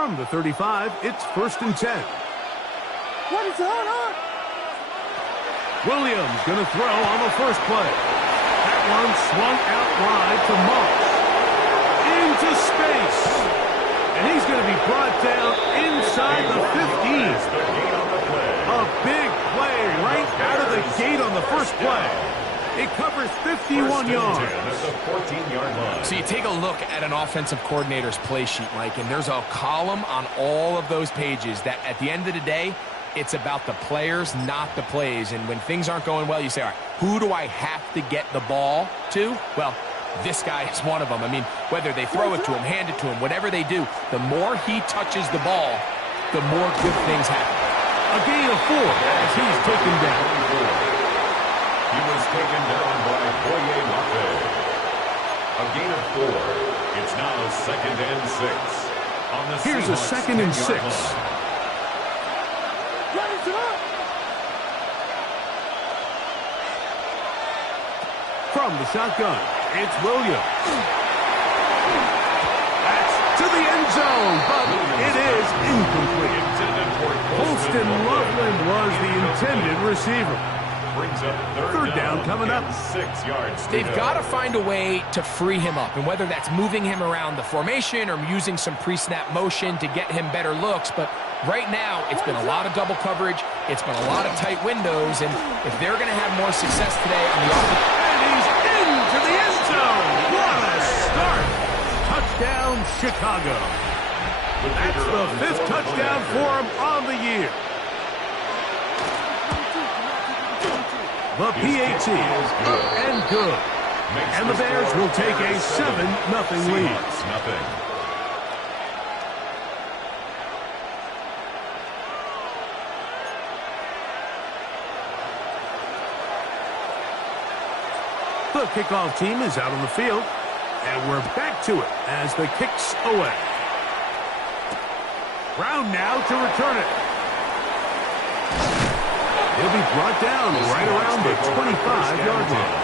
From the 35, it's 1st and 10. What is going on? Williams going to throw on the first play. That one swung out wide to Moss. Into space. And he's going to be brought down inside the 15. A big play right out of the gate on the first play. It covers 51 yards. So you take a look at an offensive coordinator's play sheet, Mike, and there's a column on all of those pages that at the end of the day, it's about the players, not the plays. And when things aren't going well, you say, all right, who do I have to get the ball to? Well, this guy is one of them. I mean, whether they throw it to him, hand it to him, whatever they do, the more he touches the ball, the more good things happen. A gain of 4 as he's taken down. He was taken down by Boye Mafe. A gain of 4. It's now 2nd and 6. On the Here's a 2nd and 6. From the shotgun, it's Williams. That's to the end zone, but it is incomplete. Holston Loveland was the intended receiver. Brings up third down coming up. 6 yards. They've got to find a way to free him up, and whether that's moving him around the formation or using some pre-snap motion to get him better looks, but right now it's been a lot of double coverage, it's been a lot of tight windows, and if they're going to have more success today on the offense... And he's into the end zone! What a start! Touchdown, Chicago. That's the 5th touchdown for him on the year. The PAT is good and good. And the Bears will take a 7-0 lead. The kickoff team is out on the field. And we're back to it as the kick's away. Brown now to return it. He'll be brought down right around the 25-yard line.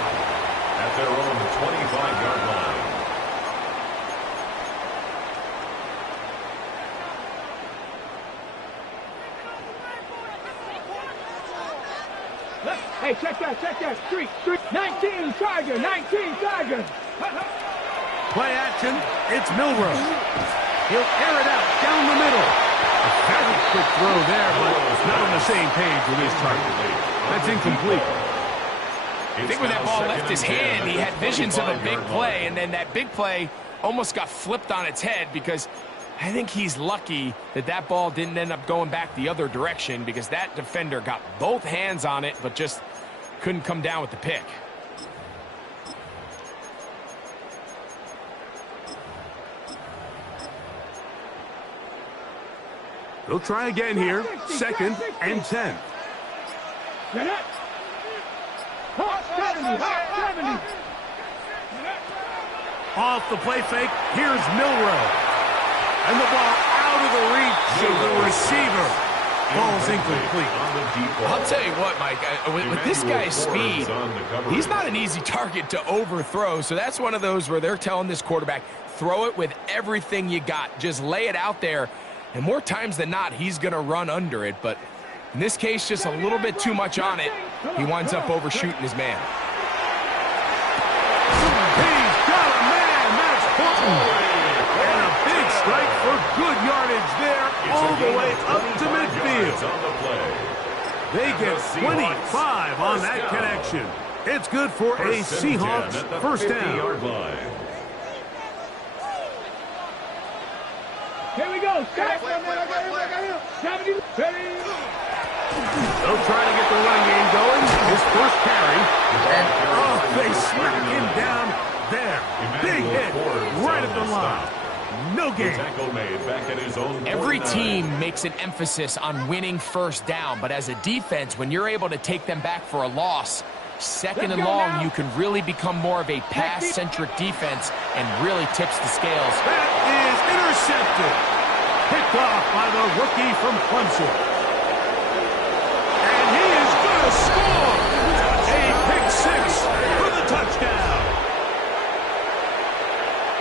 At their own 25-yard line. Hey, check that. Street. 19 Charger, 19 Charger. Play action. It's Milroe. He'll air it out down the middle. A very quick throw there, but not on the same page with his target. That's incomplete. I think when that ball left his hand, he had visions of a big play, and then that big play almost got flipped on its head because I think he's lucky that that ball didn't end up going back the other direction because that defender got both hands on it but just couldn't come down with the pick. They'll try again here. 2nd and 10. Off the play fake, here's Milroe. And the ball out of the reach of the receiver. Ball's incomplete. I'll tell you what, Mike, with this guy's speed, he's not an easy target to overthrow. So that's one of those where they're telling this quarterback, throw it with everything you got. Just lay it out there. And more times than not, he's going to run under it. But in this case, just a little bit too much on it. He winds up overshooting his man. He's got a man. That's Horton. And a big strike for good yardage there all the way up to midfield. They get 25 on that connection. It's good for a Seahawks first down. Here we go. They'll try to get the running game going. His first carry. And, they smack him down there. Big hit right at the line. No gain. Every team makes an emphasis on winning first down, but as a defense, when you're able to take them back for a loss, 2nd and long, you can really become more of a pass-centric defense and really tips the scales. That is intercepted. Picked off by the rookie from Clemson. And he is going to score. A pick 6 for the touchdown.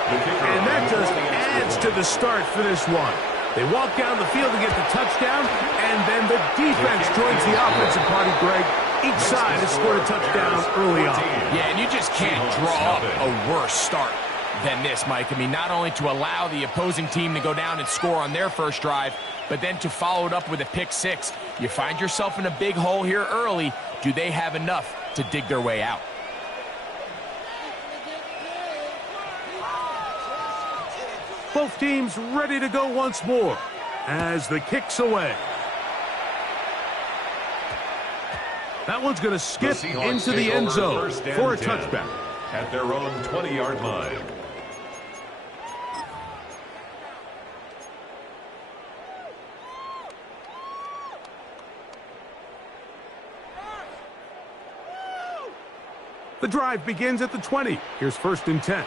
And that just adds to the start for this one. They walk down the field to get the touchdown, and then the defense joins the offensive party, Greg. Each side has scored a touchdown early on. Yeah, and you just can't draw up a worse start than this, Mike. I mean, not only to allow the opposing team to go down and score on their first drive, but then to follow it up with a pick six. You find yourself in a big hole here early. Do they have enough to dig their way out? Both teams ready to go once more as the kick's away. That one's going to skip into the end zone for a touchback. At their own 20-yard line. The drive begins at the 20. Here's 1st and 10.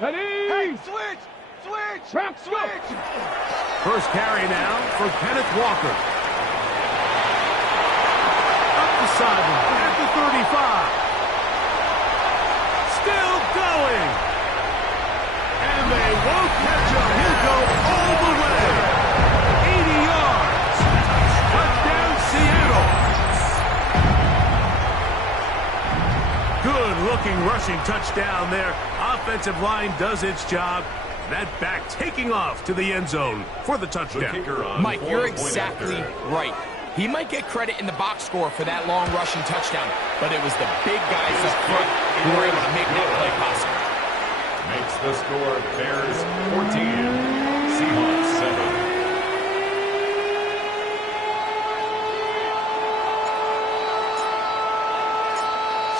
Ready? Hey, switch! Switch! First carry now for Kenneth Walker. Up the sideline at the 35. Still going. And they won't catch him. He'll go all the way. 80 yards. Touchdown, Seattle. Good-looking rushing touchdown there. Offensive line does its job. That back taking off to the end zone for the touchdown. Mike, you're exactly right. He might get credit in the box score for that long rushing touchdown, but it was the big guys up front who were able to make that play possible. Makes the score Bears 14, Seahawks 7.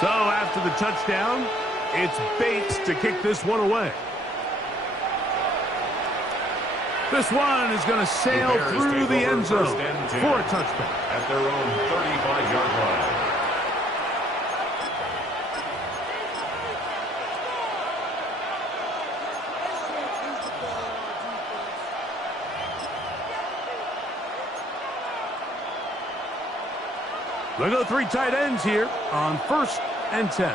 So after the touchdown, it's Bates to kick this one away. This one is going to sail through the end zone for a touchback. At their own 35-yard line. They go 3 tight ends here on 1st and 10.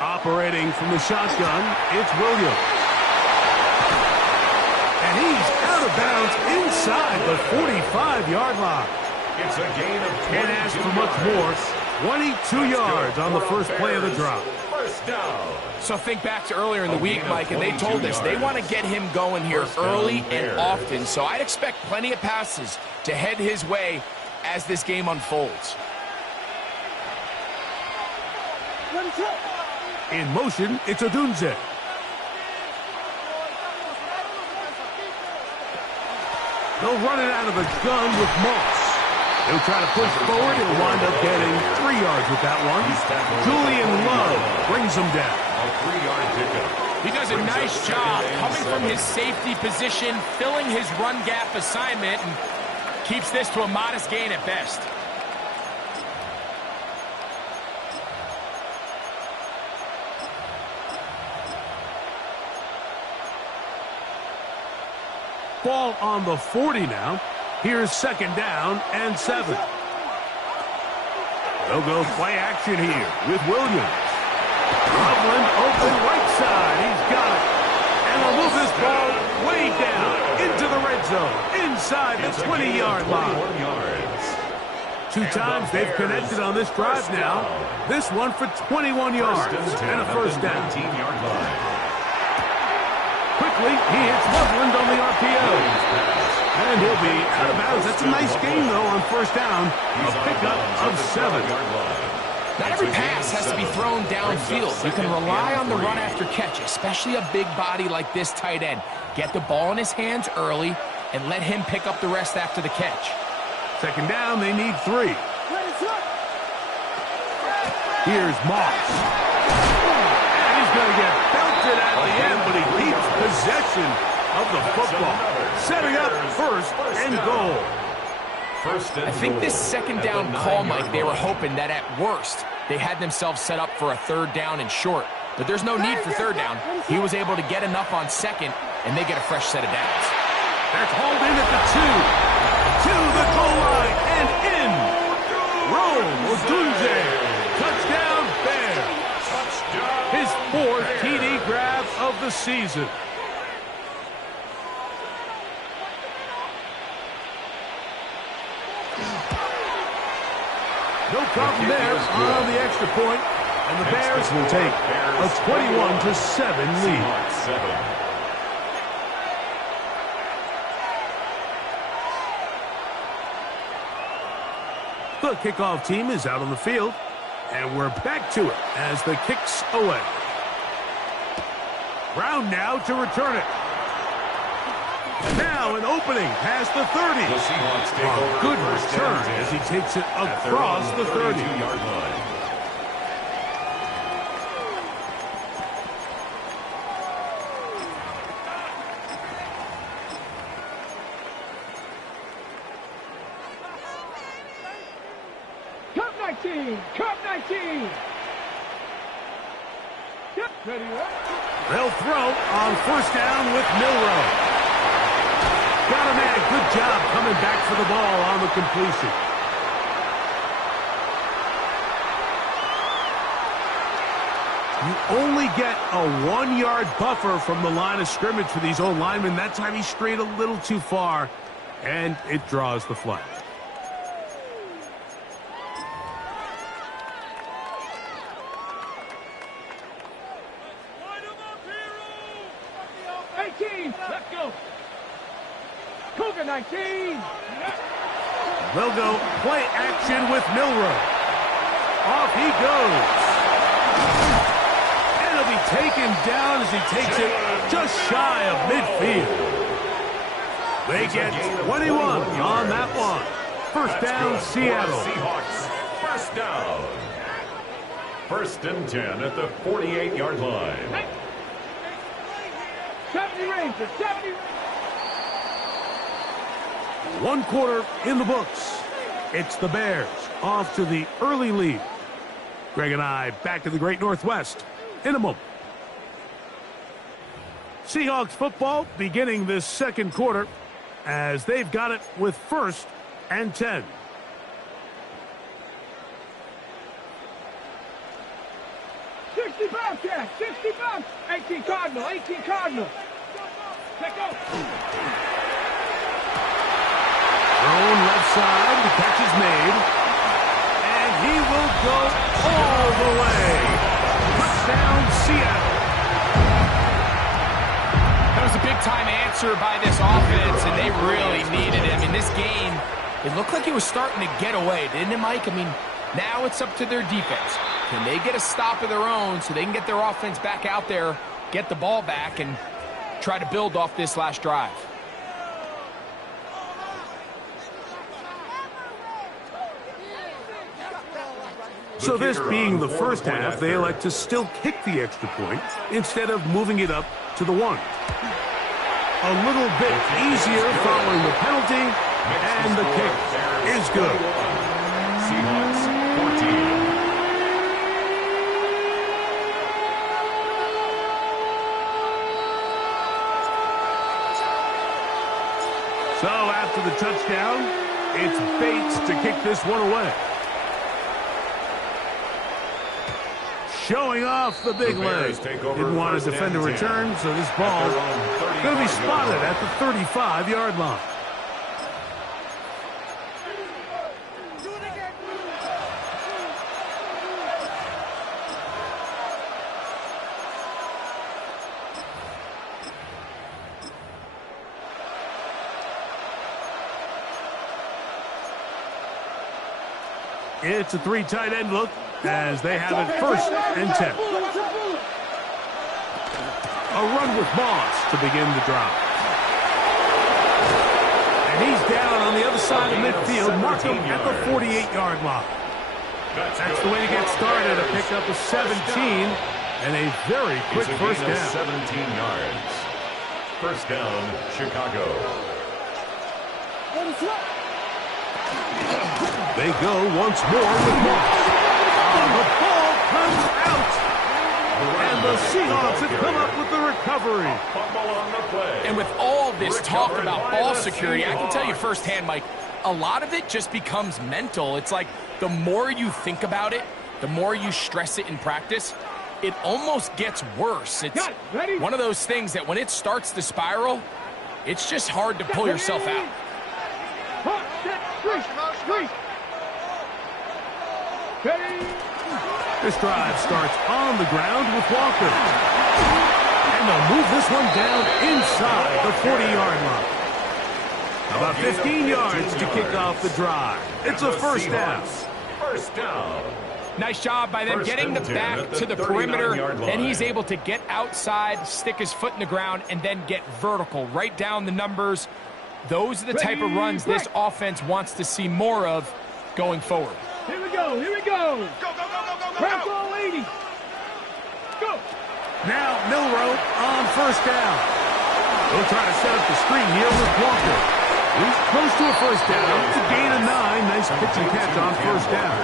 Operating from the shotgun, it's Williams. And he's out of bounds inside the 45-yard line. It's a gain of 22 Can't ask for much more. 22 yards on the first play of the drive. First down. So think back to earlier in the week, Mike, and they told us they want to get him going here early and often. So I'd expect plenty of passes to head his way as this game unfolds. In motion, it's Odunze. They'll run it out of the gun with Moss. He'll try to push forward. He'll wind up getting 3 yards with that one. Julian Love brings him down. A 3-yard pickup. He does a nice job coming from his safety position, filling his run gap assignment, and keeps this to a modest gain at best. Ball on the 40 now. Here's 2nd down and 7. They'll go play action here with Williams. Loveland open right side. He's got it. And they'll move this ball way down into the red zone, inside the 20-yard line. 21 yards. 2 times they've connected on this drive now. This one for 21 yards and a first down. 19-yard line. Quickly, he hits Loveland on the RPO. And he'll be out of bounds. That's a nice gain, though, on first down. A pickup of 7. Not every pass has to be thrown downfield. You can rely on the run after catch, especially a big body like this tight end. Get the ball in his hands early and let him pick up the rest after the catch. 2nd down, they need 3. Here's Moss. And he's going to get belted at the end, but he keeps possession of the football. Setting up 1st and goal. I think this 2nd down call, Mike, they were hoping that at worst they had themselves set up for a 3rd down and short. But there's no need for 3rd down. He was able to get enough on 2nd, and they get a fresh set of downs. That's hauled in at the 2. To the goal line and in. Rome Odunze. Touchdown Bears. His 4th TD grab of the season. No problem there on the extra point, and the Bears will take a 21-7 lead. The kickoff team is out on the field, and we're back to it as the kick's away. Brown now to return it. Now an opening past the 30. The Seahawks take over Good first return and 10 as he takes it at their across own the 30. 32-yard line. Cup 19! Cup 19! Yep, ready, They'll throw on first down with Milroe. Got a man. Good job coming back for the ball on the completion. You only get a 1-yard buffer from the line of scrimmage for these old linemen. That time he strayed a little too far, and it draws the flag. Let's go! Cougar 19! They'll go play action with Milroe. Off he goes. And he'll be taken down as he takes it just shy of midfield. They get 21 on that one. First down, Seattle. Seahawks, first down. First and 10 at the 48-yard line. 70 Rangers, 70 1 quarter in the books. It's the Bears off to the early lead. Greg and I back in the Great Northwest in a moment. Seahawks football beginning this second quarter as they've got it with first and 10. Bobcat, 60 bucks, 18 Cardinal, 18 Cardinal. Let's go. Thrown left side, the catch is made, and he will go all the way. Touchdown, Seattle. That was a big-time answer by this offense, and they really needed it. I mean, this game, it looked like it was starting to get away, didn't it, Mike? I mean, now it's up to their defense. Can they get a stop of their own so they can get their offense back out there, get the ball back, and try to build off this last drive? So this being the first half, they elect to still kick the extra point instead of moving it up to the 1. A little bit easier following the penalty, and the kick is good. Seahawks 14. So after the touchdown, it's Bates to kick this one away. Showing off the big leg. Didn't want to defend a return, so this ball going to be spotted at the 35-yard line. It's a 3 tight end look as they have it first and 10. A run with Moss to begin the drive. And he's down on the other side of midfield. Mark him at the 48-yard line. That's the way to get started. A pickup of 17 and a very quick first down. 17 yards. First down, Chicago. They go once more with Moss. The ball comes out. And the Seahawks have come up with the recovery. And with all this talk about ball security, I can tell you firsthand, Mike, a lot of it just becomes mental. It's like the more you think about it, the more you stress it in practice, it almost gets worse. It's one of those things that when it starts to spiral, it's just hard to pull yourself out. This drive starts on the ground with Walker. And they'll move this one down inside the 40-yard line. About 15 yards to kick off the drive. It's a first down. First down. Nice job by them getting the back to the perimeter. Then he's able to get outside, stick his foot in the ground, and then get vertical. Right down the numbers. Those are the type of runs this offense wants to see more of going forward. Here we go, here we go. Go, go, go, go, go, go, Crack go. all 80. Go. Now Milroe on first down. They'll try to set up the screen here with Walker. He's close to a first down. It's a gain of 9. Nice pitch and catch on first down.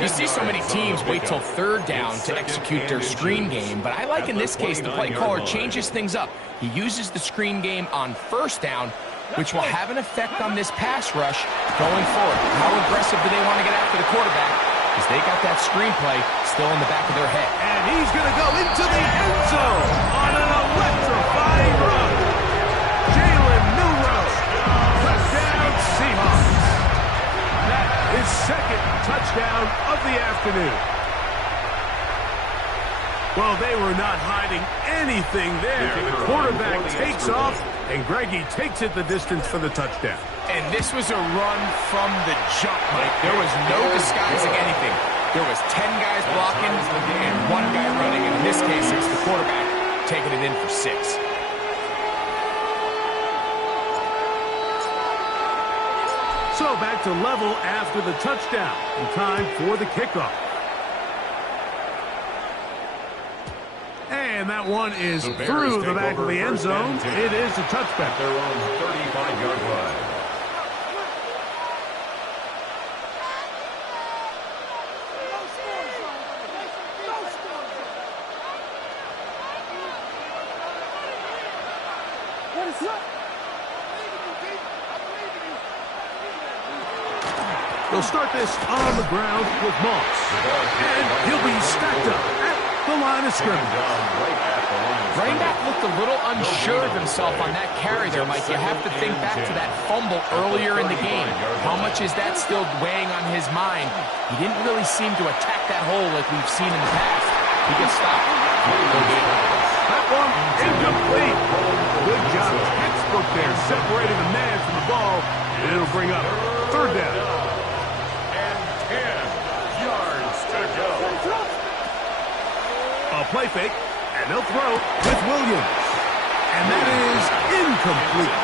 You see so many teams wait till third down to execute their screen game, but I like in this case the play caller changes things up. He uses the screen game on first down, which will have an effect on this pass rush going forward. How aggressive do they want to get after the quarterback? Because they got that screenplay still in the back of their head. And he's going to go into the end zone on an electrifying run. Jalen Milroe, touchdown Seahawks. That is second touchdown of the afternoon. Well, they were not hiding anything there. The quarterback takes off, and Greggy takes it the distance for the touchdown. And this was a run from the jump, Mike. There was no disguising anything. There was 10 guys blocking and 1 guy running. And in this case, it's the quarterback taking it in for 6. So back to level after the touchdown. And time for the kickoff. And that one is through the back of the end zone. It is a touchback. Their own 35-yard line. They'll start this on the ground with Moss. And he'll be stacked up at the line of scrimmage. Running back looked a little unsure of himself on that carry there, Mike. You have to think back to that fumble earlier in the game. How much is that still weighing on his mind? He didn't really seem to attack that hole like we've seen in the past. He gets stopped. That one incomplete. Good job. Textbook there, separating the man from the ball. And it'll bring up third down. 10 yards to go. A play fake, and they'll throw with Williams. And that is incomplete.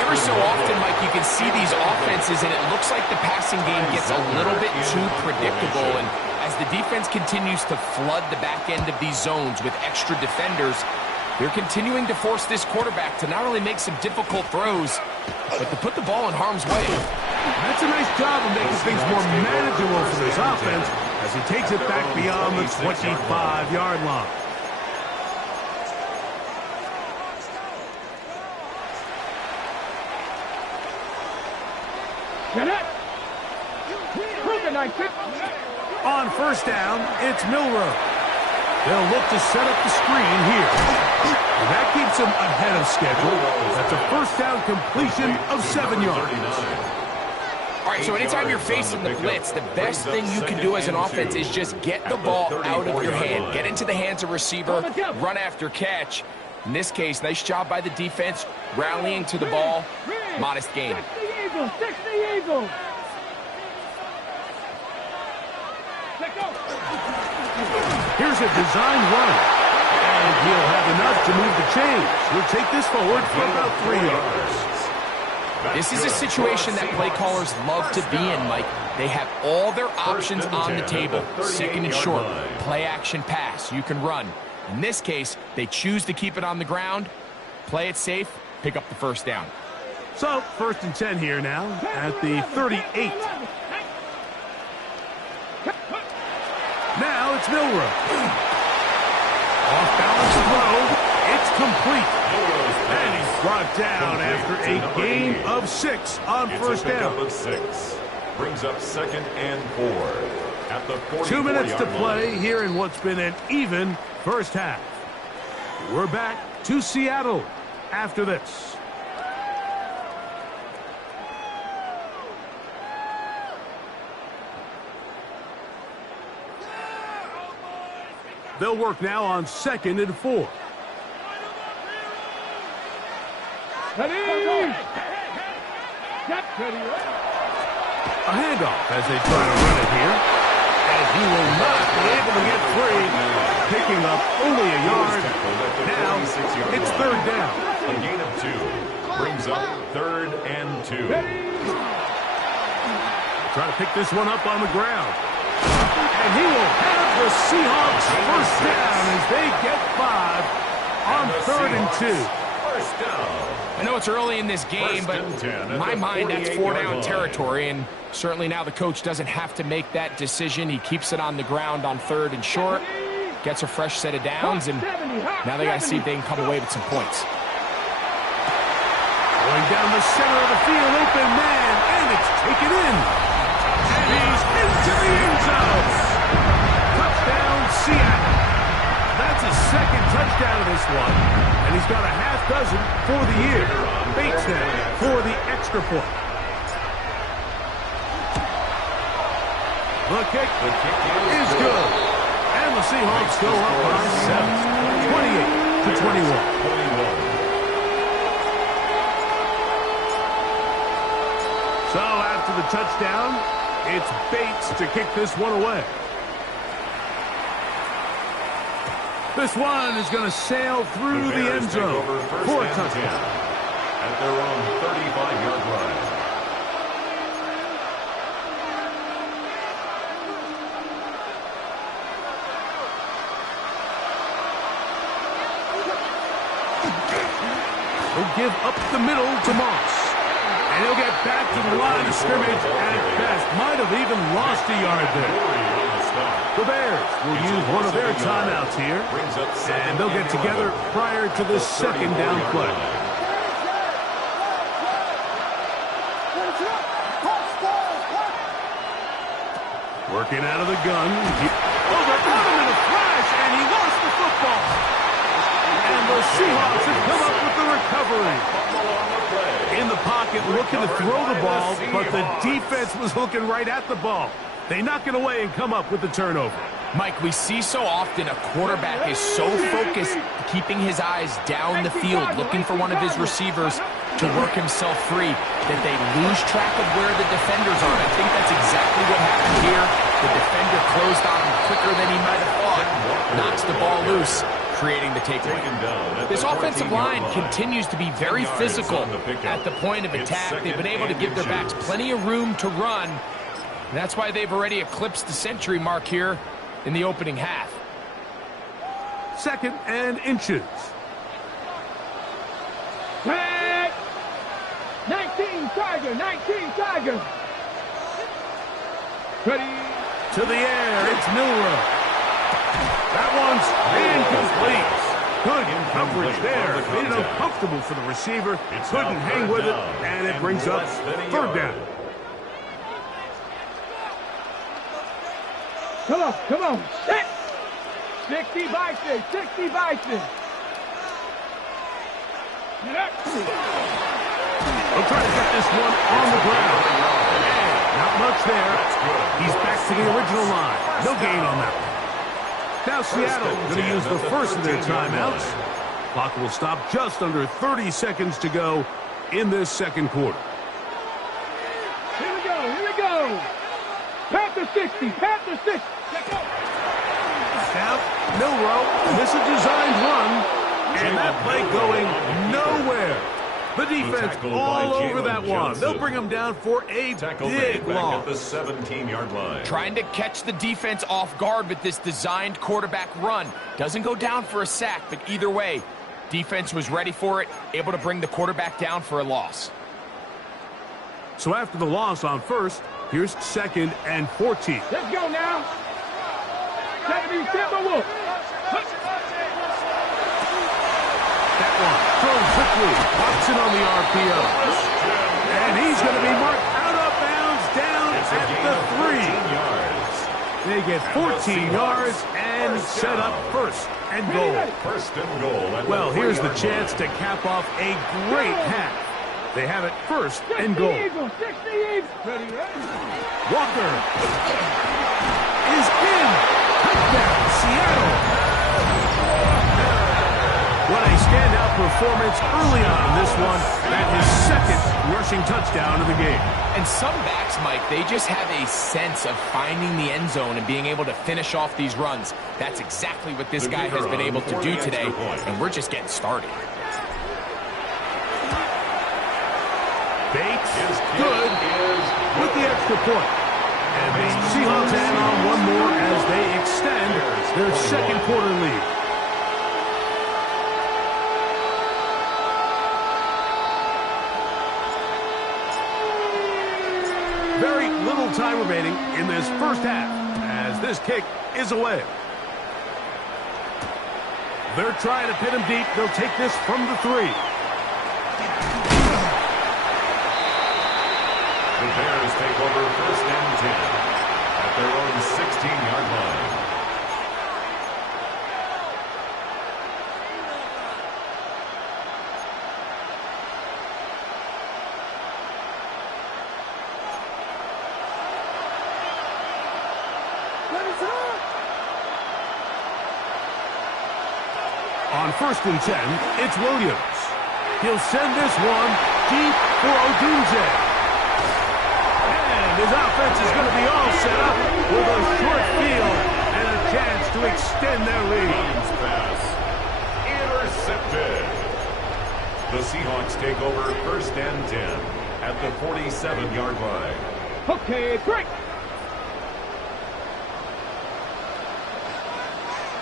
Every so often, Mike, you can see these offenses, and it looks like the passing game gets a little bit too predictable. And as the defense continues to flood the back end of these zones with extra defenders, they're continuing to force this quarterback to not only make some difficult throws, but to put the ball in harm's way. That's a nice job of making things more manageable for this offense as he takes it back beyond the 25-yard line. On first down, it's Milroe. They'll look to set up the screen here. And that keeps them ahead of schedule. That's a first down completion of 7 yards. All right, so anytime you're facing the blitz, the best thing you can do as an offense is just get the ball out of your hand. Get into the hands of receiver, run after catch. In this case, nice job by the defense, rallying to the ball. Modest gain. Six the Eagles. Here's a design run. And he'll have enough to move the chains. He'll take this forward for about 3 yards. This is a situation that play callers love to be in, Mike. They have all their options on the table. Second and short, play action pass. You can run. In this case, they choose to keep it on the ground, play it safe, pick up the first down. So, first and 10 here now at the 38. Now it's Milroe. Off balance throw. It's complete. And he's brought down after a gain of 6 on first down. It's a pickup of 6. Brings up 2nd and 4. at the 44-yard 2 minutes to play line. here in what's been an even first half. We're back to Seattle after this. They'll work now on 2nd and 4. Ready? Get ready. A handoff as they try to run it here. And he will not be able to get free, picking up only a yard. Now it's 3rd down. A gain of 2 brings up 3rd and 2. Try to pick this one up on the ground. And he will have the Seahawks first down as they get 5 on 3rd and 2. First down. I know it's early in this game, but in my mind, that's 4-down territory, and certainly now the coach doesn't have to make that decision. He keeps it on the ground on 3rd and short, gets a fresh set of downs, and now they got to see if they can come away with some points. Going down the center of the field, open man, and it's taken in. And he's into the end zone. Touchdown, Seattle. That's his 2nd touchdown of this one, and he's got a half dozen for the year. Bates now for the extra point. The kick is good, and the Seahawks go up by 7, 28-21. So after the touchdown, it's Bates to kick this one away. This one is going to sail through the end zone for a touchdown. At their own 35-yard line. He'll give up the middle to Moss. And he'll get back to the line of scrimmage at best. Might have even lost a yard there. The Bears will use one of their timeouts here, and they'll get together prior to the 2nd down play. Working out of the gun. Overcome him in a flash, and he lost the football. And the Seahawks have come up with the recovery. In the pocket, looking to throw the ball, but the defense was looking right at the ball. They knock it away and come up with the turnover. Mike, we see so often a quarterback is so focused, keeping his eyes down the field, looking for one of his receivers to work himself free, that they lose track of where the defenders are. I think that's exactly what happened here. The defender closed on him quicker than he might have thought, knocks the ball loose, creating the takeaway. This offensive line continues to be very physical at the point of attack. They've been able to give their backs plenty of room to run. That's why they've already eclipsed the century mark here in the opening half. 2nd and inches. Tag! 19 Tiger, 19 Tiger. Ready? To the air, it's Milroe. That one's incomplete. Good coverage there. Made it uncomfortable for the receiver. Couldn't hang with it, and it brings up 3rd down. Come on. Set. 60 Bison, 60 Bison. They'll try to get this one on the ground. Not much there. He's back to the original line. No gain on that one. Now Seattle going to use the first of their timeouts. Clock will stop just under 30 seconds to go in this 2nd quarter. Here we go. Panther 60, Panther 60. Let's go. Now, Milroe, this is a designed run, and that play going nowhere. The defense all over that one. They'll bring him down for a big loss. At the 17-yard line. Trying to catch the defense off guard with this designed quarterback run. Doesn't go down for a sack, but either way, defense was ready for it, able to bring the quarterback down for a loss. So after the loss on 1st, here's 2nd and 14. Let's go now. 70 Timberwolves. That one thrown quickly. Watson on the RPO. And he's going to be marked out of bounds down at the 3. They get 14 yards and set up first and goal. First and goal. Well, here's the chance to cap off a great half. They have it first and goal. Walker is in. Touchdown, Seattle. What a standout performance early on in this one. That is second rushing touchdown of the game. And some backs, Mike, they just have a sense of finding the end zone and being able to finish off these runs. That's exactly what this guy has been able to do today, and we're just getting started. Bates is good with the extra point. And the Seahawks add on one more as they extend their second quarter lead. Very little time remaining in this first half as this kick is away. They're trying to pin him deep. They'll take this from the 3. The Bears take over first and 10 at their own 16-yard line. On first and 10, it's Williams. He'll send this one deep for Odunze. And his offense is going to be all set up with a short field and a chance to extend their lead. Pass intercepted. The Seahawks take over first and 10 at the 47-yard line. Okay, break.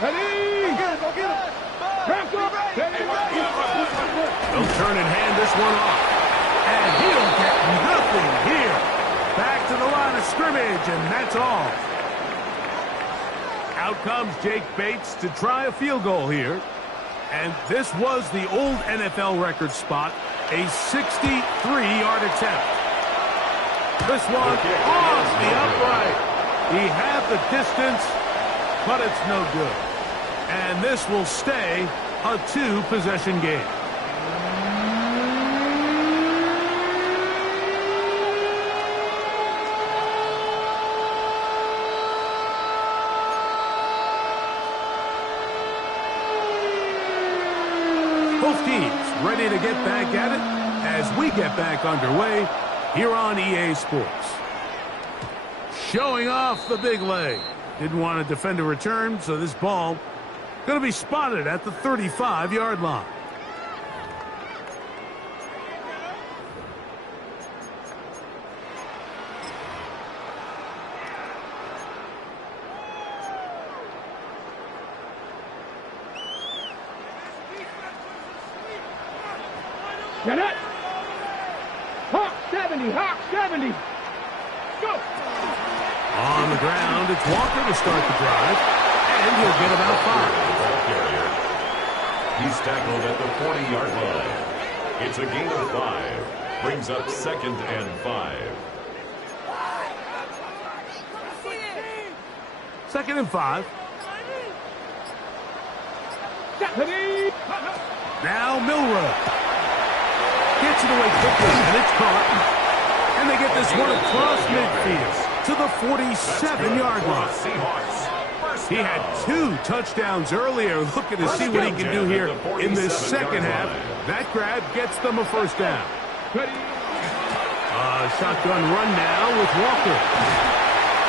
Ready? Go get him. They'll turn and hand this one off. And he'll get nothing here. Back to the line of scrimmage, and that's all. Out comes Jake Bates to try a field goal here. And this was the old NFL record spot, a 63-yard attempt. This one off the upright. He had the distance, but it's no good. And this will stay a 2-possession game. Both teams ready to get back at it as we get back underway here on EA Sports. Showing off the big leg. Didn't want to defend a return, so this ball going to be spotted at the 35-yard line. Get it. Hawk 70, Hawk 70. Go. On the ground, it's Walker to start the drive, and he'll get about 5. He's tackled at the 40-yard line. It's a gain of 5. Brings up second and 5. Second and 5. Now Milroe. Gets it away quickly, and it's caught. And they get this one across midfield to the 47-yard line. He had 2 touchdowns earlier. Looking to see what he can do here in this second half. That grab gets them a first down. Shotgun run now with Walker.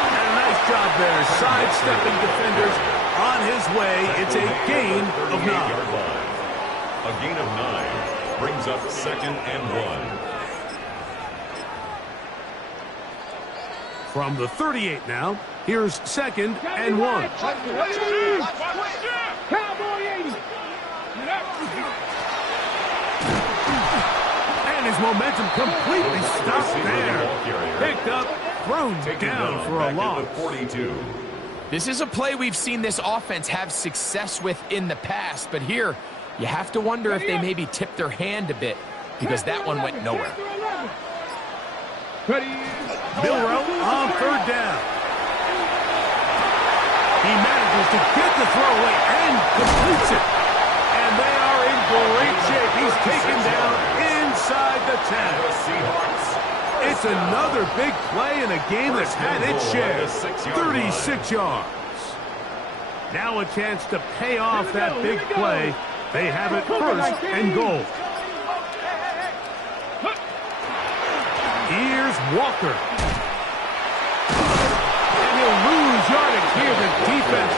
And a nice job there, sidestepping defenders on his way. It's a gain of 9. A gain of 9 brings up second and 1. From the 38 now, here's second and 1. Cowboy 80. And his momentum completely stopped there. Picked up, thrown down for a loss. 42. This is a play we've seen this offense have success with in the past, but here you have to wonder if they maybe tipped their hand a bit because that one went nowhere. Milroe on third down. He manages to get the throw away and completes it. And they are in great shape. He's taken down inside the 10. The Seahawks. It's another big play in a game that's had its share. 36 yards. Now a chance to pay off that big play. They have it first and goal. Here's Walker. And he'll lose yardage here. The defense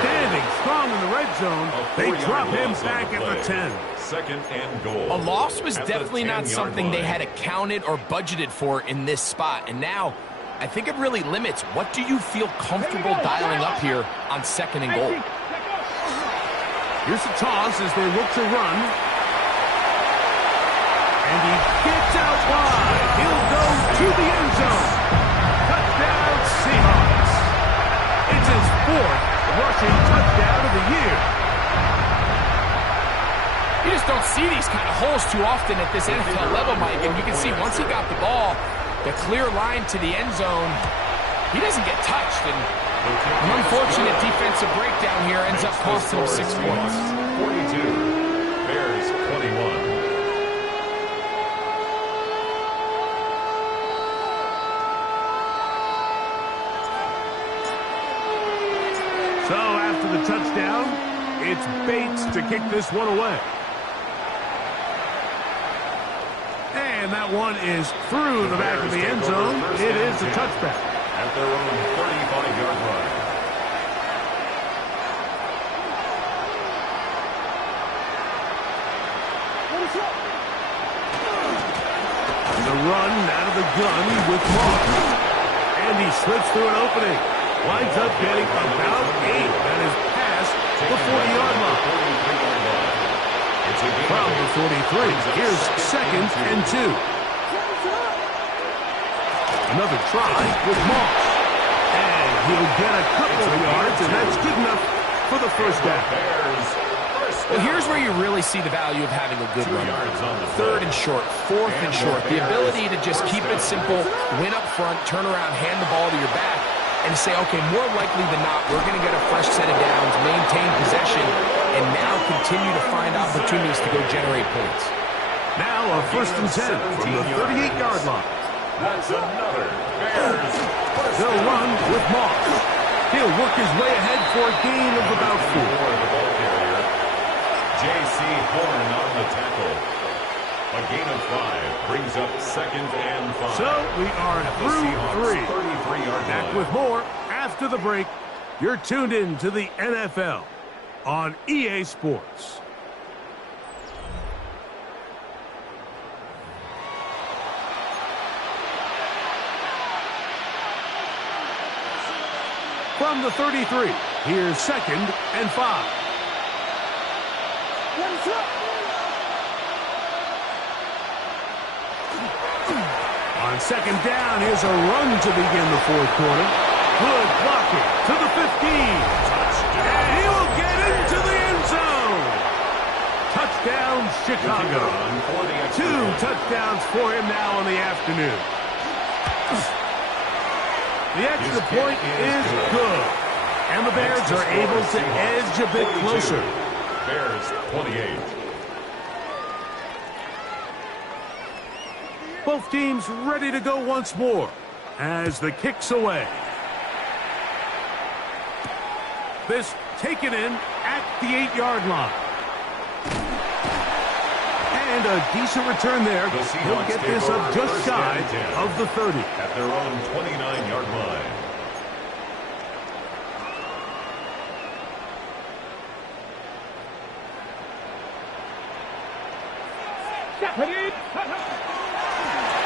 standing strong in the red zone. They drop him back at the 10. Second and goal. A loss was At the definitely not 10-yard something they line. had accounted or budgeted for in this spot. And now, I think it really limits. What do you feel comfortable dialing up here on second and goal? Here's the toss as they look to run. And he gets out wide. He'll go to the end zone. Touchdown, Seahawks. It's his 4th rushing touchdown of the year. You just don't see these kind of holes too often at this NFL level, Mike. And you can see once he got the ball, the clear line to the end zone, he doesn't get touched. And an unfortunate defensive breakdown here ends up costing him 6 points. 42. Bears 21. So after the touchdown, it's Bates to kick this one away. And that one is through the back of the end zone. It is a touchback. At their own 35-yard line. The run out of the gun with Moss. And he slips through an opening. Winds up getting about 8. That is past the 40-yard line. From the 43, here's second and 2. Another try with Moss. And he'll get a couple of yards, and that's good enough for the first down. Well, here's where you really see the value of having a good run. Third and short, fourth and short. The ability to just keep it simple, win up front, turn around, hand the ball to your back, and say, okay, more likely than not, we're going to get a fresh set of downs, maintain possession, and now continue to find opportunities to go generate points. Now a first and 10 from the 38-yard line. That's another Bears. They'll run with Moss. He'll work his way ahead for a gain of about 4. For the ball carrier, J.C. Horn on the tackle. A gain of 5 brings up second and 5. So we are through 3. 33-yard Back line. with more after the break. You're tuned in to the NFL on EA Sports. From the 33, here's second and 5. On second down, here's a run to begin the fourth quarter. Good blocking to the 15. And he will get into the end zone. Touchdown, Chicago. 2 touchdowns for him now in the afternoon. The extra point is good. And the Bears are able to edge a bit closer. Bears 28. Both teams ready to go once more as the kick's away. This taken in at the 8-yard line. And a decent return there. He'll get this up just shy of the 30. At their own 29-yard line.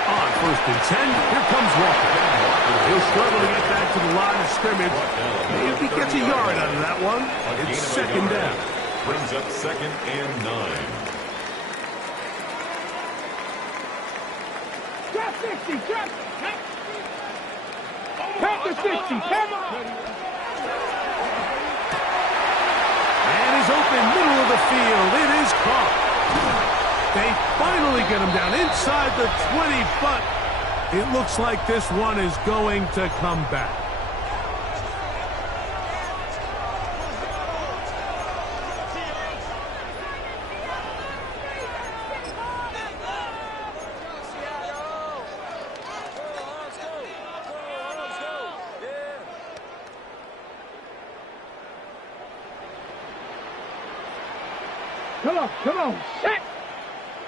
On first and 10, here comes Walker. He'll struggle to get back to the line of scrimmage. If he gets a yard out of that one, it's second down. Brings up second and 9. Drop 60, drop. Pack the 60, pack. And he's open middle of the field. It is caught. They finally get him down inside the 20, but it looks like this one is going to come back. Come on. Set.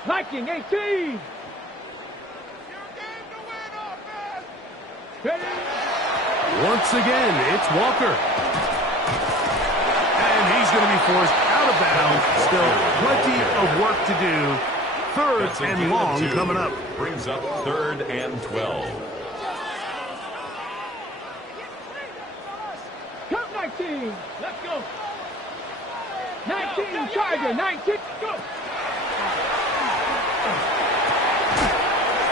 Viking 18. Your game to win, offense! Ready? Once again, it's Walker. And he's going to be forced out of bounds. Still plenty of work to do. Third That's a and gain of long 2. coming up. Brings up 3rd and 12. Count 19. Let's go. 19 Charger. 19. Go.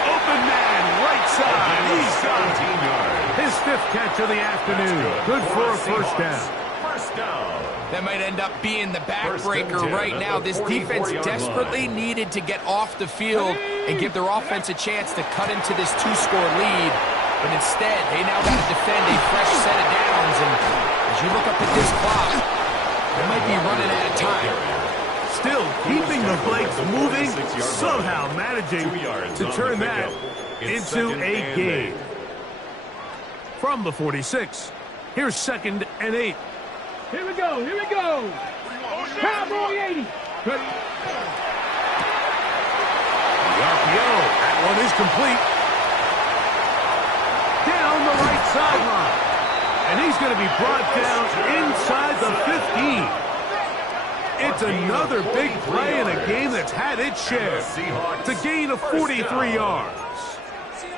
Open man, right side. He's got it. 17 yards. His 5th catch of the afternoon. Good for a first down. First down. That might end up being the backbreaker First and 10 right now. at the This defense 44-yard desperately line. needed to get off the field and give their offense a chance to cut into this 2-score lead. But instead, they now got to defend a fresh set of downs. And as you look up at this clock, they might be running out of time. Still keeping the Blakes moving, somehow managing 2 yards to on turn the that pickup. It's into 2nd a and game. 8. From the 46, here's 2nd and 8. Here we go. Cowboy 80. Ready? The RPO, that one is complete. Down the right sideline. And he's going to be brought down inside the 15. It's another big play in a game that's had its share. It's a gain of 43 yards.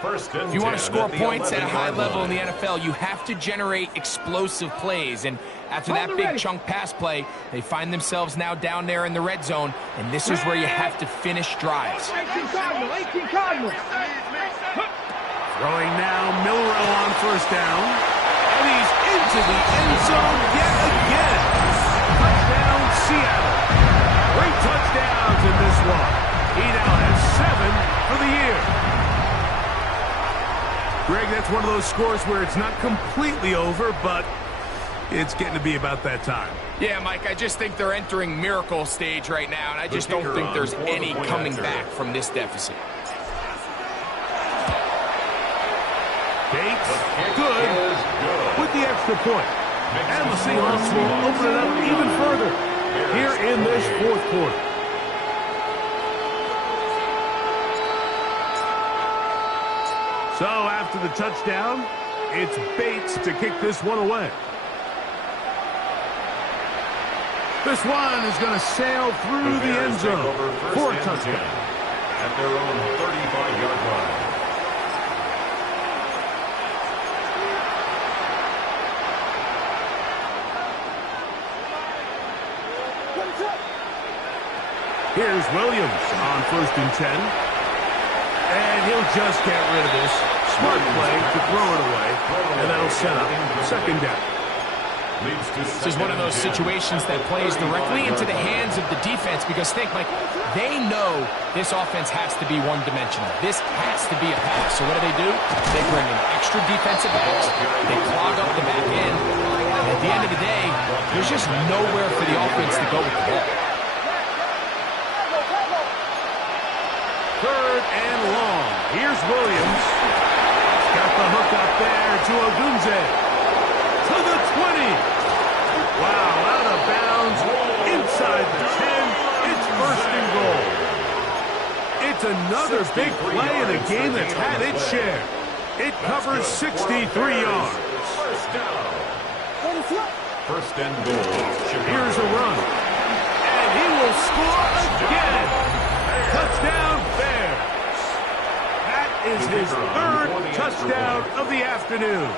If you want to score points at a high level in the NFL, you have to generate explosive plays. And after that big chunk pass play, they find themselves now down there in the red zone. And this is where you have to finish drives. 18 Cardinal. Throwing now, Milrow on first down. And he's into the end zone yet again. Touchdown, Seattle. 3 touchdowns in this one. He now has 7 for the year. Greg, that's one of those scores where it's not completely over, but it's getting to be about that time. Yeah, Mike, I just think they're entering miracle stage right now, and I just don't think there's any coming back from this deficit. Bates, good, with the extra point. And the Seahawks will open it up even further here in this 4th quarter. So after the touchdown, it's Bates to kick this one away. This one is going to sail through the end zone for a touchdown. At their own 35-yard line. Here's Williams on 1st and 10. And he'll just get rid of this. Smart play to throw it away. And that'll set up 2nd down. This is one of those situations that plays directly into the hands of the defense because think, Mike, they know this offense has to be one-dimensional. This has to be a pass. So what do? They bring in extra defensive backs. They clog up the back end. And at the end of the day, there's just nowhere for the offense to go with the ball. 3rd and long. Here's Williams. Got the hook up there to Ogunze. To the 20. Wow, out of bounds. Inside the 10. It's 1st and goal. It's another big play in a game that's had its share. It covers 63 yards. First down. First and goal. Here's a run. And he will score again. Touchdown Bears. That is his 3rd touchdown of the afternoon.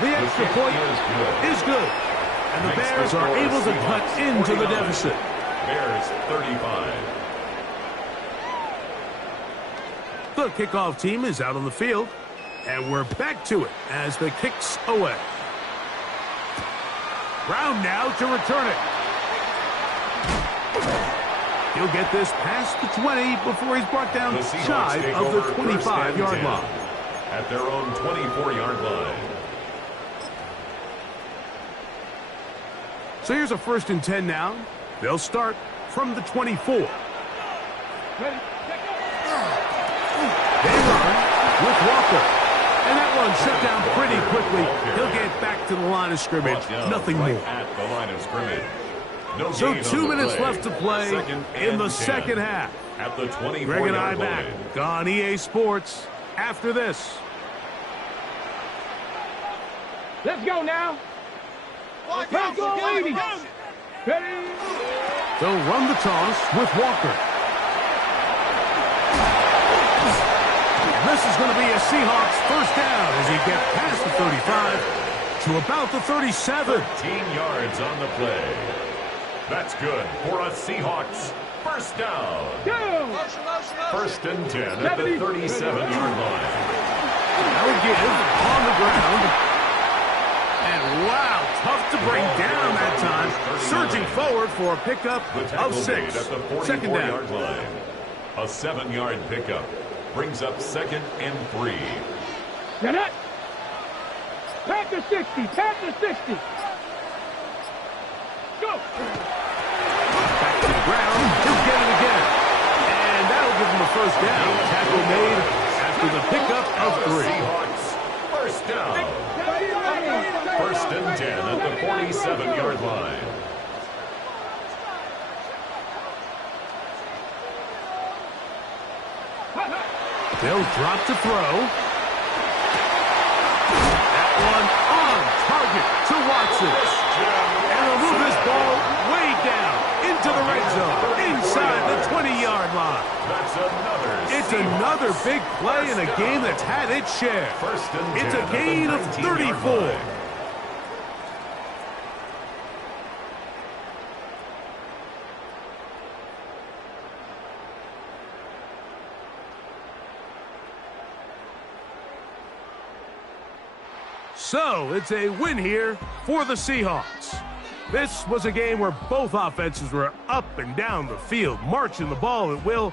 The extra point is good. And the Bears are able to cut into the deficit. Bears 35. The kickoff team is out on the field. And we're back to it as the kick's away. Brown now to return it. He'll get this past the 20 before he's brought down shy of the 25-yard line. At their own 24-yard line. So here's a 1st and 10 now. They'll start from the 24. They run with Walker. And that run shut down pretty quickly. He'll get back to the line of scrimmage. Nothing more. At the line of scrimmage. No So gain 2 on the minutes play. left to play Second in the and 10. second half. At the 24-yard Greg and I line. back on EA Sports after this. Let's go now. Watch Let's out, go, forget it, ladies. forget it. Ready? They'll run the toss with Walker. And this is going to be a Seahawks first down as he gets past the 35 to about the 37. 13 yards on the play. That's good for a Seahawks first down. Go. Motion, motion, motion. First and 10 at the 37-yard line. Now give on the ground. And wow, tough to bring down that time. Surging forward for a pickup The of tackle 6. made at the Second down. 44-yard line. A 7-yard pickup brings up second and 3. Get it. Pat the 60. Pat the 60. Go. Back to the ground. He'll get it again. And that'll give him a first down. Tackle made after the pickup of 3. Seahawks first down. First and 10 at the 47-yard line. They'll drop to throw. That one on target to Watson. And they'll move this ball way down into the red zone, inside the 20-yard line. That's another. It's another big play in a game that's had its share. First and 10 It's a gain of at the 19-yard 34. line. So it's a win here for the Seahawks. This was a game where both offenses were up and down the field, marching the ball at will.